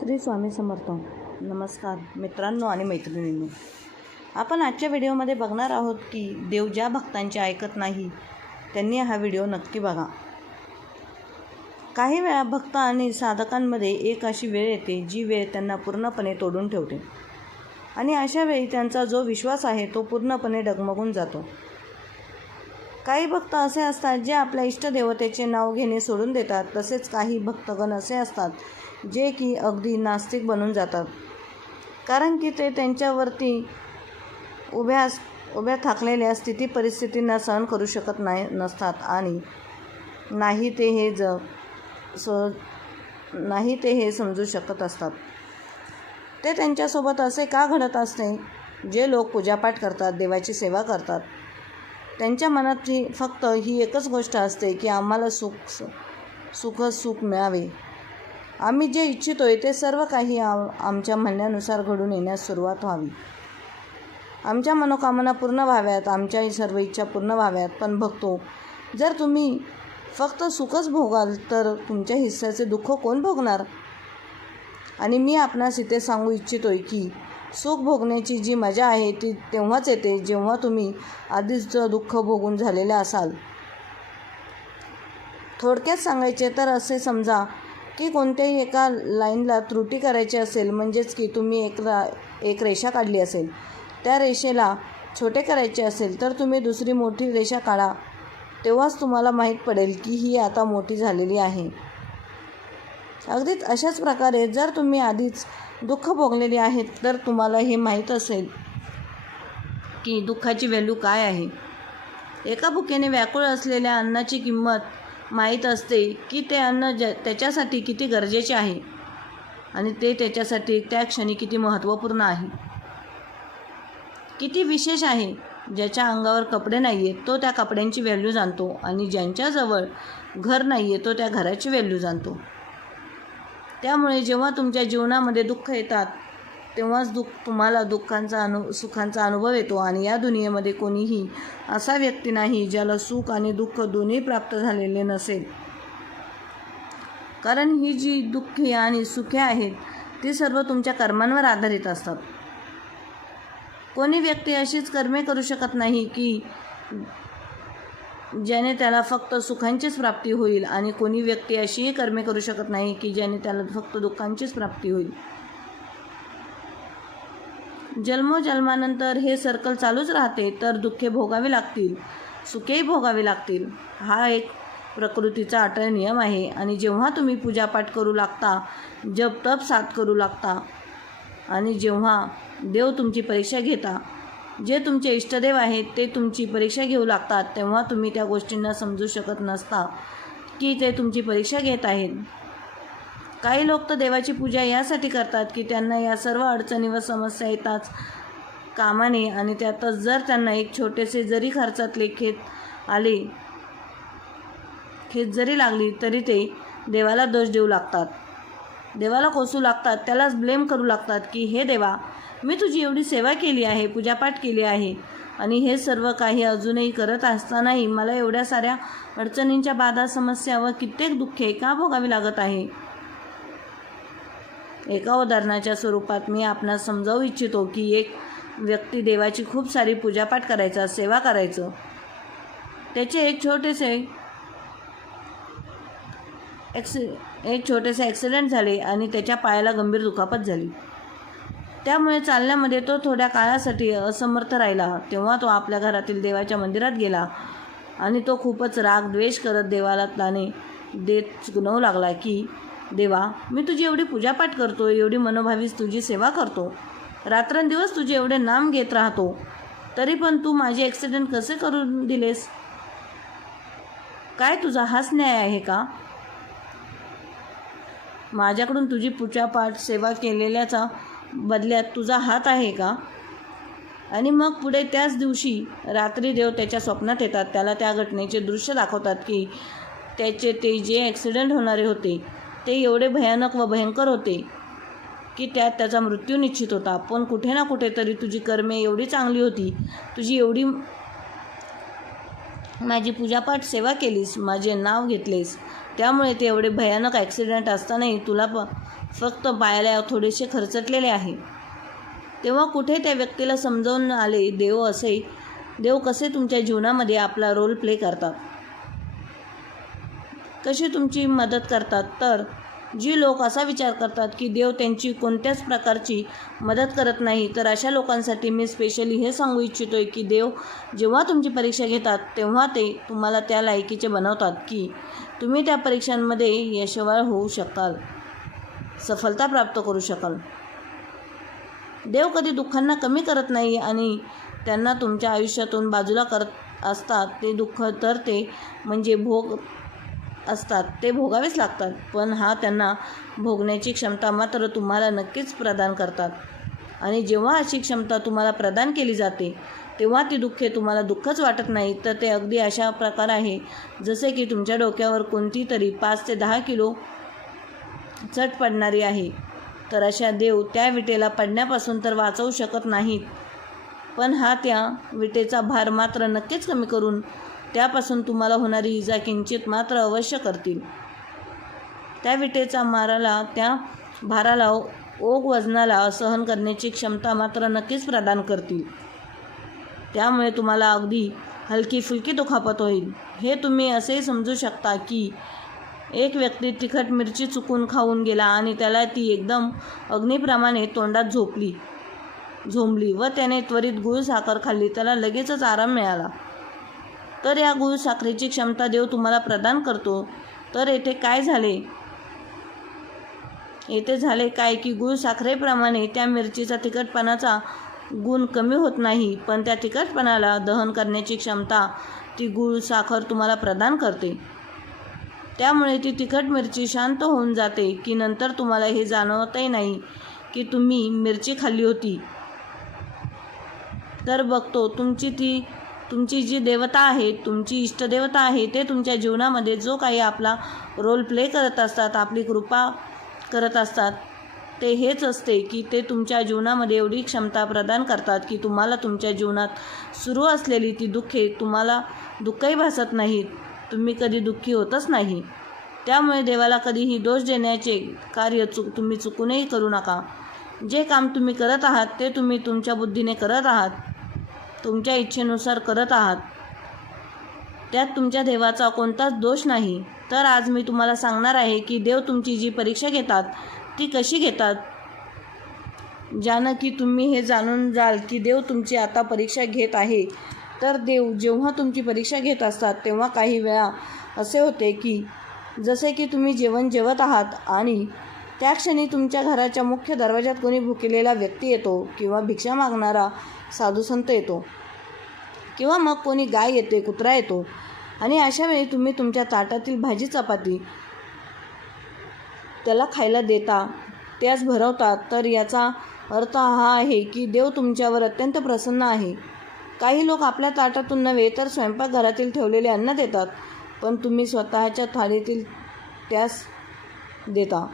श्री स्वामी समर्थ. नमस्कार मित्रांनो आणि मैत्रिणींनो, आपण आजच्या व्हिडिओमध्ये बघणार आहोत की देव ज्या भक्तांचे ऐकत नाही त्यांनी हा व्हिडिओ नक्की बघा. काही वेळा भक्त आणि साधकांमध्ये एक अशी वेळ येते जी वेळ त्यांना पूर्णपणे तोडून ठेवते आणि अशा वेळी त्यांचा जो विश्वास आहे तो पूर्णपणे डगमगून जातो. काही भक्त असे असतात जे आपल्या इष्टदेवतेचे नाव घेणे सोडून देतात. तसेच काही भक्तगण असे असतात जे की अगदी नास्तिक बनून जातात, कारण की ते त्यांच्यावरती उभ्या ठाकलेल्या स्थिती परिस्थितींना सहन करू शकत नसतात आणि नाही ते हे समजू शकत असतात. ते त्यांच्यासोबत असे का घडत असते? जे लोक पूजापाठ करतात, देवाची सेवा करतात, त्यांच्या मनात फक्त ही एकच गोष्ट असते की आम्हाला सुख मिळावे. आम्ही जे इच्छितोय ते सर्व काही आमच्या म्हणण्यानुसार घडून येण्यास सुरुवात व्हावी. आमच्या मनोकामना पूर्ण व्हाव्यात, आमच्या सर्व इच्छा पूर्ण व्हाव्यात. पण बघतो, जर तुम्ही फक्त सुखच भोगाल तर तुमच्या हिस्साचे दुःख कोण भोगणार? आणि मी आपणास इथे सांगू इच्छितोय की सुख भोगण्याची जी मजा आहे ती तेव्हाच येते जेव्हा तुम्ही आधीच दुःख भोगून झालेले असाल. थोडक्यात सांगायचे तर असे समजा की कोणत्याही एका लाईनला त्रुटी करायची असेल, म्हणजेच की तुम्ही एक रेषा काढली असेल, त्या रेषेला छोटे करायचे असेल तर तुम्ही दुसरी मोठी रेषा काढा, तेव्हाच तुम्हाला माहीत पडेल की ही आता मोठी झालेली आहे. अगदीच अशाच प्रकारे जर तुम्ही आधीच दुःख भोगलेले आहेत तर तुम्हाला हे माहीत असेल की दुःखाची व्हॅल्यू काय आहे. एका भुकेने व्याकुळ असलेल्या अन्नाची किंमत माहीत असते की ते अन्न त्याच्यासाठी किती गरजेचे आहे आणि ते त्याच्यासाठी त्या क्षणी किती महत्त्वपूर्ण आहे, किती विशेष आहे. ज्याच्या अंगावर कपडे नाही आहेत तो त्या कपड्यांची व्हॅल्यू जाणतो आणि ज्यांच्याजवळ घर नाही आहे तो त्या घराची व्हॅल्यू जाणतो. त्यामुळे जेव्हा तुमच्या जीवनामध्ये दुःख येतात तेव्हाच तुम्हाला सुखांचा अनुभव येतो. आणि या दुनियेमध्ये कोणीही असा व्यक्ती नाही ज्याला सुख आणि दुःख दोन्ही प्राप्त झालेले नसेल, कारण ही जी दुःखे आणि सुखे आहेत ती सर्व तुमच्या कर्मांवर आधारित असतात. कोणी व्यक्ती अशीच कर्मे करू शकत नाही की ज्याने त्याला फक्त सुखांचीच प्राप्ती होईल आणि कोणी व्यक्ती अशीही कर्मे करू शकत नाही की ज्याने त्याला फक्त दुःखांचीच प्राप्ती होईल. जन्मोजन्मानंतर हे सर्कल चालूच राहते, तर दुःखे भोगावी लागतील, सुखेही भोगावी लागतील. हा एक प्रकृतीचा अटळ नियम आहे. आणि जेव्हा तुम्ही पूजापाठ करू लागता, जप तप साथ करू लागता आणि जेव्हा देव तुमची परीक्षा घेता, जे तुमचे इष्टदेव आहेत ते तुमची परीक्षा घेऊ लागतात, तेव्हा तुम्ही त्या गोष्टींना समजू शकत नसता की ते तुमची परीक्षा घेत आहेत. काही लोक तर देवाची पूजा यासाठी करतात की त्यांना या सर्व अडचणी व समस्या येताच कामाने आणि त्यातच जर त्यांना एक छोटेसे जरी खर्चातले खेच जरी लागली तरी ते देवाला दोष देऊ लागतात, देवाला कोसू लागतात, त्यालाच ब्लेम करू लागतात की हे देवा, मी तुझी एवढी सेवा केली आहे, पूजापाठ केली आहे आणि हे सर्व काही अजूनही करत असतानाही मला एवढ्या साऱ्या अडचणींच्या बाधा, समस्या व कित्येक दुःखे का भोगावी लागत आहे. एका उदाहरणाच्या स्वरूपात मी आपणास समजावू इच्छितो की एक व्यक्ती देवाची खूप सारी पूजापाठ करायचा, सेवा करायचं. त्याचे एक छोटेसे ॲक्सिडेंट झाले आणि त्याच्या पायाला गंभीर दुखापत झाली. त्यामुळे चालण्यामध्ये तो थोड्या काळासाठी असमर्थ राहिला. तेव्हा तो आपल्या घरातील देवाच्या मंदिरात गेला आणि तो खूपच राग द्वेष करत देवाला ताने देत गुणवू लागला की देवा, मी तुझी एवढी पूजापाठ करतो, एवढी मनोभावीच तुझी सेवा करतो, रात्रंदिवस तुझे एवढे नाम घेत राहतो, तरी पण तू माझे ॲक्सिडेंट कसे करून दिलेस? काय तुझा हाच न्याय आहे का? माझ्याकडून तुझी पूजापाठ सेवा केलेल्याचा बदल्यात तुझा हात आहे का? आणि मग पुढे त्याच दिवशी रात्री देव त्याच्या स्वप्नात येतात, त्याला त्या घटनेचे दृश्य दाखवतात की ते जे ॲक्सिडेंट होणारे होते ते एवढे भयानक व भयंकर होते की त्यात त्याचा मृत्यू निश्चित होता. पण कुठे ना कुठेतरी तुझी कर्मे एवढी चांगली होती, तुझी माझी पूजापाठ सेवा केलीस, माझे नाव घेतलेस, त्यामुळे ते एवढे भयानक ॲक्सिडेंट असतानाही तुला फक्त पायाला थोडेसे खरचटलेले आहे. तेव्हा कुठे त्या व्यक्तीला समजावून आले देव कसे तुमच्या जीवनामध्ये आपला रोल प्ले करतात, कशी तुमची मदत करतात. तर जी लोक असा विचार करतात की देव त्यांची कोणत्याच प्रकारची मदत करत नाही, तर अशा लोकांसाठी मी स्पेशली हे सांगू इच्छितोय की देव जेव्हा तुमची परीक्षा घेतात तेव्हा ते तुम्हाला त्या लायकीचे बनवतात की तुम्ही त्या परीक्षांमध्ये यशस्वी होऊ शकाल, सफलता प्राप्त करू शकाल. देव कधी दुःखांना कमी करत नाही आणि त्यांना तुमच्या आयुष्यातून बाजूला करत असतात. ते दुःख तर ते म्हणजे भोग असतात, ते भोगावेच लागतात, पण त्यांना भोगण्याची क्षमता मात्र तुम्हाला नक्कीच प्रदान करतात. आणि जेव्हा अशी क्षमता तुम्हाला प्रदान केली जाते तेव्हा ती दुःखे तुम्हाला दुःखच वाटत नाही, तर ते अगदी अशा प्रकार आहे जसे की तुमच्या डोक्यावर कोणती तरी 5 ते 10 किलो चट पडणारी आहे. तर अशा देव त्या विटेला पडण्यापासून तर वाचवू शकत नाहीत, पण त्या विटेचा भार मात्र नक्कीच कमी करून त्यापासून तुम्हाला होणारी इजा किंचित मात्र अवश्य करतील. त्या विटेचा माराला, त्या भाराला, ओघ वजनाला सहन करण्याची क्षमता मात्र नक्कीच प्रदान करतील. त्यामुळे तुम्हाला अगदी हलकी फुलकी दुखापत होईल. हे तुम्ही असेही समजू शकता की एक व्यक्ती तिखट मिरची चुकून खाऊन गेला आणि त्याला ती एकदम अग्नीप्रमाणे तोंडात झोंबली व त्याने त्वरित गूळ साखर खाल्ली, त्याला लगेचच आराम मिळाला. तर या गूळ साखरेची क्षमता देव तुम्हाला प्रदान करतो. तर येथे झाले काय की गूळ साखरेप्रमाणे त्या मिरचीचा तिखटपणाचा गुण कमी होत नाही, पण त्या तिखटपणाला दहन करण्याची क्षमता ती गूळ साखर तुम्हाला प्रदान करते. त्यामुळे ती तिखट मिरची शांत होऊन जाते की नंतर तुम्हाला हे जाणवतही नाही की तुम्ही मिरची खाल्ली होती. तर बघतो तुमची जी देवता आहे, तुमची इष्टदेवता आहे, ते तुमच्या जीवनामध्ये जो काही आपला रोल प्ले करत असतात, आपली कृपा करत असतात, ते हेच असते की ते तुमच्या जीवनामध्ये एवढी क्षमता प्रदान करतात की तुम्हाला तुमच्या जीवनात सुरू असलेली ती तुम्हाला दुःखही भासत नाहीत, तुम्ही कधी दुःखी होतच नाही. त्यामुळे देवाला कधीही दोष देण्याचे कार्य तुम्ही चुकूनही करू नका. जे काम तुम्ही करत आहात ते तुम्ही तुमच्या बुद्धीने करत आहात, तुमच्या इच्छेनुसार करत आहात, त्यात तुमच्या देवाचा कोणताच दोष नाही. तर आज मी तुम्हाला सांगणार आहे की देव तुमची जी परीक्षा घेतात ती कशी घेतात, ज्यानं की तुम्ही हे जाणून जाल की देव तुमची आता परीक्षा घेत आहे. तर देव जेव्हा तुमची परीक्षा घेत असतात तेव्हा काही वेळा असे होते की जसे की तुम्ही जेवण जेवत आहात आणि त्या क्षणी तुमच्या घराच्या मुख्य दरवाजात कोणी भुकेलेला व्यक्ती येतो किंवा भिक्षा मागणारा साधुसंत येतो किंवा मग कोणी गाय येते, कुत्रा येतो आणि अशा वेळी तुम्ही तुमच्या ताटातील भाजी चपाती त्याला खायला देता, त्यास भरवतात. तर याचा अर्थ हा आहे की देव तुमच्यावर अत्यंत प्रसन्न आहे. काही लोक आपल्या ताटातून नव्हे तर स्वयंपाकघरातील ठेवलेले अन्न देतात, पण तुम्ही स्वतःच्या थाळीतील त्यास देता.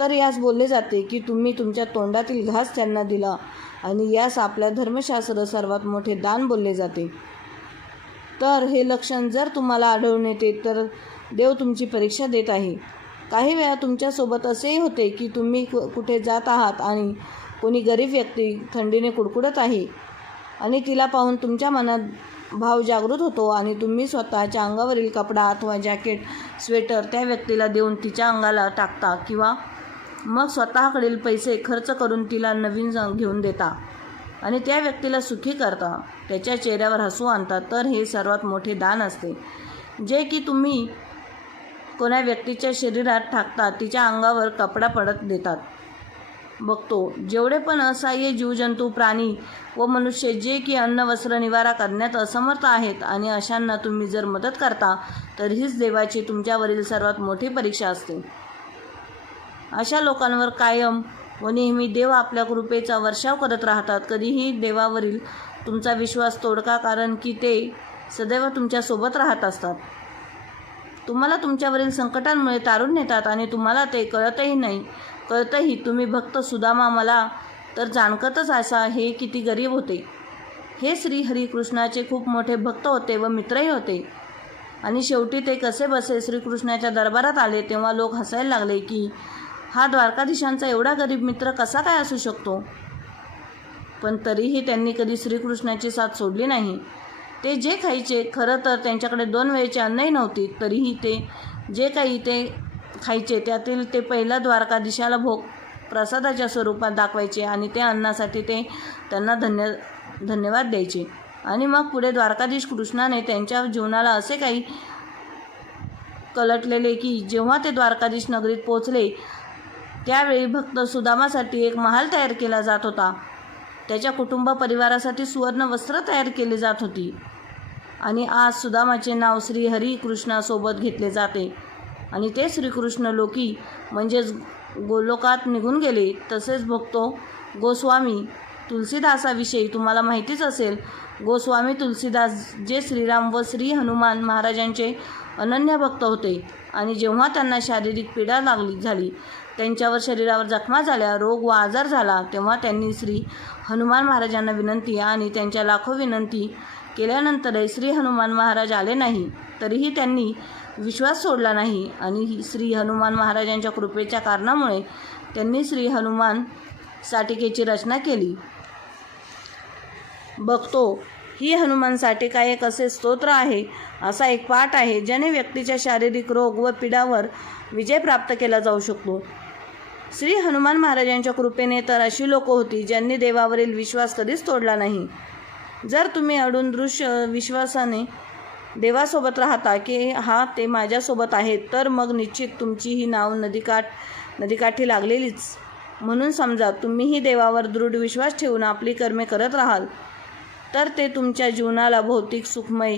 तर यास बोलले जाते की तुम्ही तुमच्या तोंडातील घास त्यांना दिला आणि यास आपल्या धर्मशास्त्र सर्वात मोठे दान बोलले जाते. तर हे लक्षण जर तुम्हाला आढळून येते तर देव तुमची परीक्षा देत आहे. काही वेळा तुमच्यासोबत असेही होते की तुम्ही कुठे जात आहात आणि कोणी गरीब व्यक्ती थंडीने कुडकुडत आहे आणि तिला पाहून तुमच्या मनात भाव जागृत होतो आणि तुम्ही स्वतःच्या अंगावरील कपडा अथवा जॅकेट, स्वेटर त्या व्यक्तीला देऊन तिच्या अंगाला टाकता किंवा मग स्वतःकडील पैसे खर्च करून तिला नवीन घेऊन देता आणि त्या व्यक्तीला सुखी करता, त्याच्या चेहऱ्यावर हसू आणता. तर हे सर्वात मोठे दान असते जे की तुम्ही कोणा व्यक्तीच्या शरीरात टाकता, तिच्या अंगावर कपडा पडत देतात. बघतो जेवढे पण असहाय्य जीवजंतू, प्राणी व मनुष्य जे की अन्न, वस्त्र, निवारा करण्यात असमर्थ आहेत आणि अशांना तुम्ही जर मदत करता तर हीच देवाची तुमच्यावरील सर्वात मोठी परीक्षा असते. अशा लोकांवर कायम व नेहमी देव आपल्या कृपेचा वर्षाव करत राहतात. कधीही देवावरील तुमचा विश्वास तोडका, कारण की ते सदैव तुमच्यासोबत राहत असतात. तुम्हाला तुमच्यावरील संकटांमुळे तारून नेतात आणि तुम्हाला ते कळतही तुम्ही भक्त सुदामा मला तर जाणकतच असा हे किती गरीब होते. हे श्री हरिकृष्णाचे खूप मोठे भक्त होते व मित्रही होते. आणि शेवटी ते कसे बसे श्रीकृष्णाच्या दरबारात आले तेव्हा लोक हसायला लागले की हा द्वारकाधीशांचा एवढा गरीब मित्र कसा काय असू शकतो. पण तरीही त्यांनी कधी श्रीकृष्णाची साथ सोडली नाही. ते जे खायचे, खरं तर त्यांच्याकडे 2 वेळेची अन्नही नव्हती, तरीही ते जे काही ते खायचे त्यातील ते पहिला द्वारकाधीशाला भोग प्रसादाच्या स्वरूपात दाखवायचे आणि त्या अन्नासाठी ते त्यांना धन्यवाद द्यायचे. आणि मग पुढे द्वारकाधीश कृष्णाने त्यांच्या जीवनाला असे काही कलटलेले की जेव्हा ते द्वारकाधीश नगरीत पोचले त्यावेळी भक्त सुदामासाठी एक महाल तयार केला जात होता. त्याच्या कुटुंब परिवारासाठी सुवर्ण वस्त्र तयार केली जात होती. आणि आज सुदामाचे नाव श्री हरिकृष्णासोबत घेतले जाते. आणि ते श्रीकृष्ण लोकी म्हणजेच गोलोकात निघून गेले. तसेच बघतो गोस्वामी तुलसीदासाविषयी तुम्हाला माहितीच असेल. गोस्वामी तुलसीदास जे श्रीराम व श्री हनुमान महाराजांचे अनन्य भक्त होते. आणि जेव्हा त्यांना शारीरिक पीडा झाली, त्यांच्यावर शरीरावर जखमा झाल्या, रोग व आजार झाला, तेव्हा त्यांनी श्री हनुमान महाराजांना विनंती आणि त्यांच्या लाखो विनंती केल्यानंतरही श्री हनुमान महाराज आले नाही. तरीही त्यांनी विश्वास सोडला नाही आणि श्री हनुमान महाराजांच्या कृपेच्या कारणामुळे त्यांनी श्री हनुमान साटिकेची रचना केली. बघतो ही हनुमान साटिका एक असे स्तोत्र आहे, असा एक पाठ आहे ज्याने व्यक्तीच्या शारीरिक रोग व पीडावर विजय प्राप्त केला जाऊ शकतो. श्री हनुमान महाराजांच्या कृपेने तर अशी लोक होती ज्यांनी देवावरील विश्वास कधीच तोडला नाही. जर तुम्ही अडून दृश्य विश्वासाने देवासोबत राहता की हा ते माझ्यासोबत आहेत, तर मग निश्चित तुमची ही नाव नदीकाठी लागलेलीच म्हणून समजा. तुम्हीही देवावर दृढ विश्वास ठेवून आपली कर्मे करत राहाल तर ते तुमच्या जीवनाला भौतिक सुखमय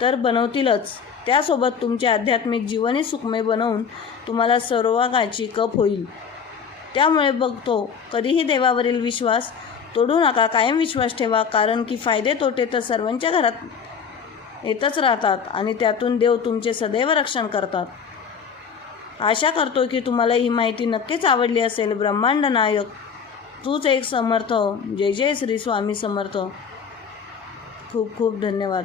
तर बनवतीलच, त्यासोबत तुमचे आध्यात्मिक जीवनही सुखमय बनवून तुम्हाला सर्वांगाची कप होईल. त्यामुळे बघतो कधीही देवावरील विश्वास तोडू नका, कायम विश्वास ठेवा. कारण की फायदे तोटे तर सर्वांच्या घरात येतच राहतात आणि त्यातून देव तुमचे सदैव रक्षण करतात. आशा करतो की तुम्हाला ही माहिती नक्कीच आवडली असेल. ब्रह्मांड नायक तूच एक समर्थ. जय जय श्री स्वामी समर्थ. खूप खूप धन्यवाद.